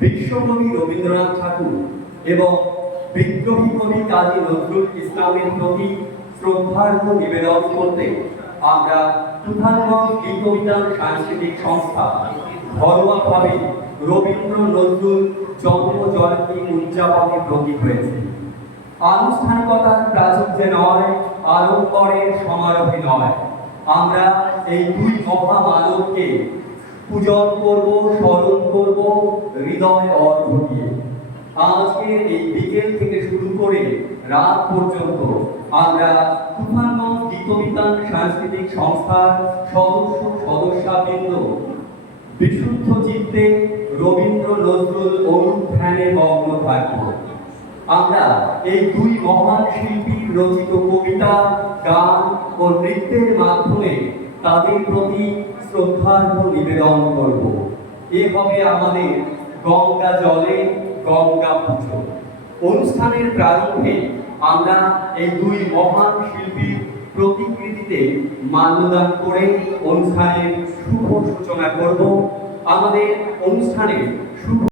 বিশ্বকবি রবীন্দ্রনাথ ঠাকুর এবং বিদ্রোহী কবি কাজী নজরুল ইসলামের প্রতি শ্রদ্ধার্ঘ নিবেদন করতে আমরা তুফানগঞ্জ কবিতার সাংস্কৃতিক সংস্থা ঘরোয়াভাবে রবীন্দ্র নজরুল জন্ম জয়ন্তী উদযাপনে প্রতীক হয়েছে। আনুষ্ঠানিকতার প্রাচুর্যে নয় আড়ম্বরের সমারোহে নয়। আমরা এই দুই মহামানবকে পূজন করব, স্মরণ করব, হৃদয় অর্ঘ দিয়ে। আজকের এই বিকেল থেকে শুরু করে রাত পর্যন্ত আমরা তুফানগঞ্জ গীতবিতান সাংস্কৃতিক সংস্থার সদস্য সদস্যবৃন্দ, বিশুদ্ধ চিত্তে রবীন্দ্র নজরুল অনুধ্যানে মগ্ন থাকব। আমরা এই দুই মহান শিল্পীর রচিত কবিতা, গান ও নৃত্যের মাধ্যমে তাদের প্রতি শ্রদ্ধার্ঘ নিবেদন করব। এ হবে আমাদের গঙ্গা জলে গঙ্গা পুজো। অনুষ্ঠানের প্রারম্ভে আমরা এই দুই মহান শিল্পীর প্রতিকৃতিতে মাল্যদান করে অনুষ্ঠানের শুভ সূচনা করব। আমাদের অনুষ্ঠানের শুভ